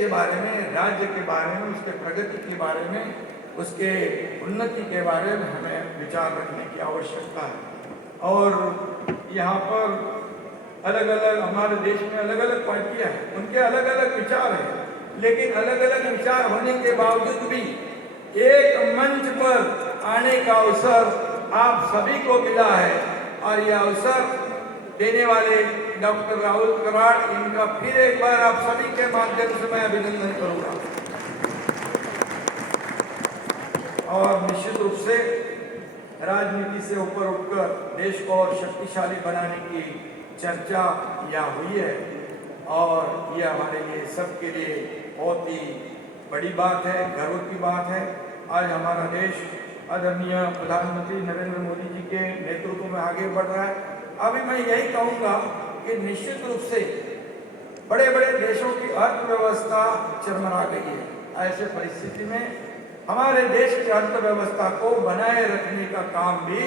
के बारे में, राज्य के बारे में, उसके प्रगति के बारे में, उसके उन्नति के बारे में हमें विचार रखने की आवश्यकता है। और यहाँ पर अलग अलग, हमारे देश में अलग अलग पार्टियां हैं, उनके अलग अलग विचार हैं, लेकिन अलग अलग विचार होने के बावजूद भी एक मंच पर आने का अवसर आप सभी को मिला है। और यह अवसर देने वाले डॉक्टर राहुल कराड़, इनका फिर एक बार आप सभी के माध्यम से मैं अभिनंदन करूंगा। और निश्चित रूप से राजनीति से ऊपर उठकर देश को और शक्तिशाली बनाने की चर्चा यहाँ हुई है, और यह हमारे लिए सबके लिए बहुत ही बड़ी बात है, गर्व की बात है। आज हमारा देश आदरणीय प्रधानमंत्री नरेंद्र मोदी जी के नेतृत्व में आगे बढ़ रहा है। अभी मैं यही कहूँगा कि निश्चित रूप से बड़े बड़े देशों की अर्थव्यवस्था चरमरा गई है। ऐसे परिस्थिति में हमारे देश की अर्थव्यवस्था को बनाए रखने का काम भी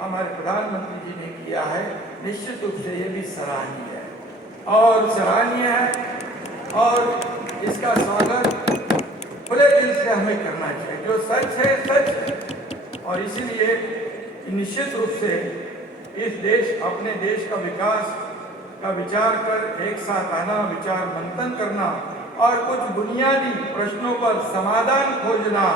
हमारे प्रधानमंत्री जी ने किया है। निश्चित रूप से ये भी सराहनीय है और सराहनीय है, और इसका स्वागत खुले दिल से हमें करना चाहिए। जो सच है सच है, और इसीलिए निश्चित रूप से इस देश, अपने देश का विकास का विचार कर एक साथ आना, विचार मंथन करना और कुछ बुनियादी प्रश्नों पर समाधान खोजना,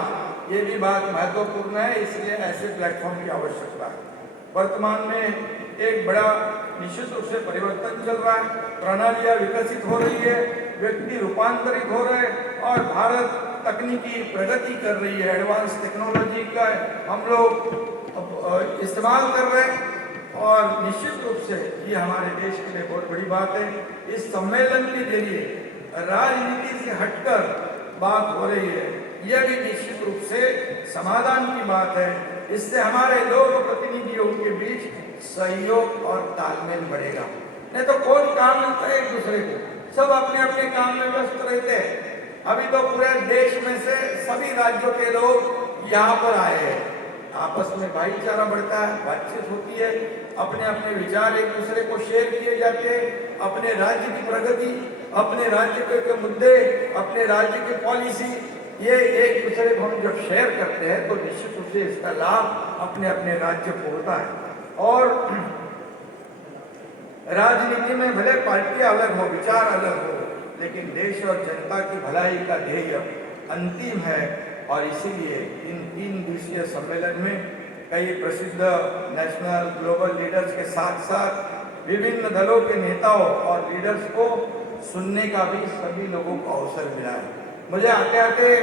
ये भी बात महत्वपूर्ण है। इसलिए ऐसे प्लेटफॉर्म की आवश्यकता है। वर्तमान में एक बड़ा निश्चित रूप से परिवर्तन चल रहा है, प्रणालियां विकसित हो रही है, व्यक्ति रूपांतरित हो रहे हैं और भारत तकनीकी प्रगति कर रही है। एडवांस टेक्नोलॉजी का हम लोग इस्तेमाल कर रहे हैं, और निश्चित रूप से ये हमारे देश के लिए बहुत बड़ी बात है। इस सम्मेलन के जरिए राजनीति से हटकर बात हो रही है, यह भी निश्चित रूप से समाधान की बात है। इससे हमारे लोक प्रतिनिधियों के बीच सहयोग और तालमेल बढ़ेगा। नहीं तो कौन काम मिलता है एक दूसरे को, सब अपने अपने काम में व्यस्त रहते हैं। अभी तो पूरे देश में से सभी राज्यों के लोग यहाँ पर आए हैं, आपस में भाईचारा बढ़ता है, बातचीत होती है, अपने अपने विचार एक दूसरे को शेयर किए जाते हैं, अपने राज्य की प्रगति, अपने राज्य के मुद्दे, अपने राज्य की पॉलिसी, ये एक दूसरे को हम जब शेयर करते हैं तो निश्चित रूप से इसका लाभ अपने अपने राज्य को होता है। और राजनीति में भले पार्टियां अलग हो, विचार अलग हो, लेकिन देश और जनता की भलाई का ध्येय अंतिम है। और इसीलिए इन 3 दिवसीय सम्मेलन में कई प्रसिद्ध नेशनल ग्लोबल लीडर्स के साथ साथ विभिन्न दलों के नेताओं और लीडर्स को सुनने का भी सभी लोगों को अवसर मिला है। मुझे आते आते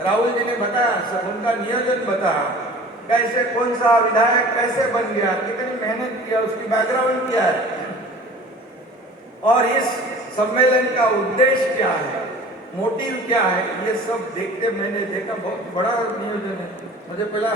राहुल जी ने बताया, सब उनका नियोजन बताया, कैसे कौन सा विधायक कैसे बन गया, कितनी मेहनत किया, उसकी बैकग्राउंड क्या है, और इस सम्मेलन का उद्देश्य क्या है, मोटिव क्या है, ये सब देखते मैंने देखा बहुत बड़ा नियोजन है। मुझे पहला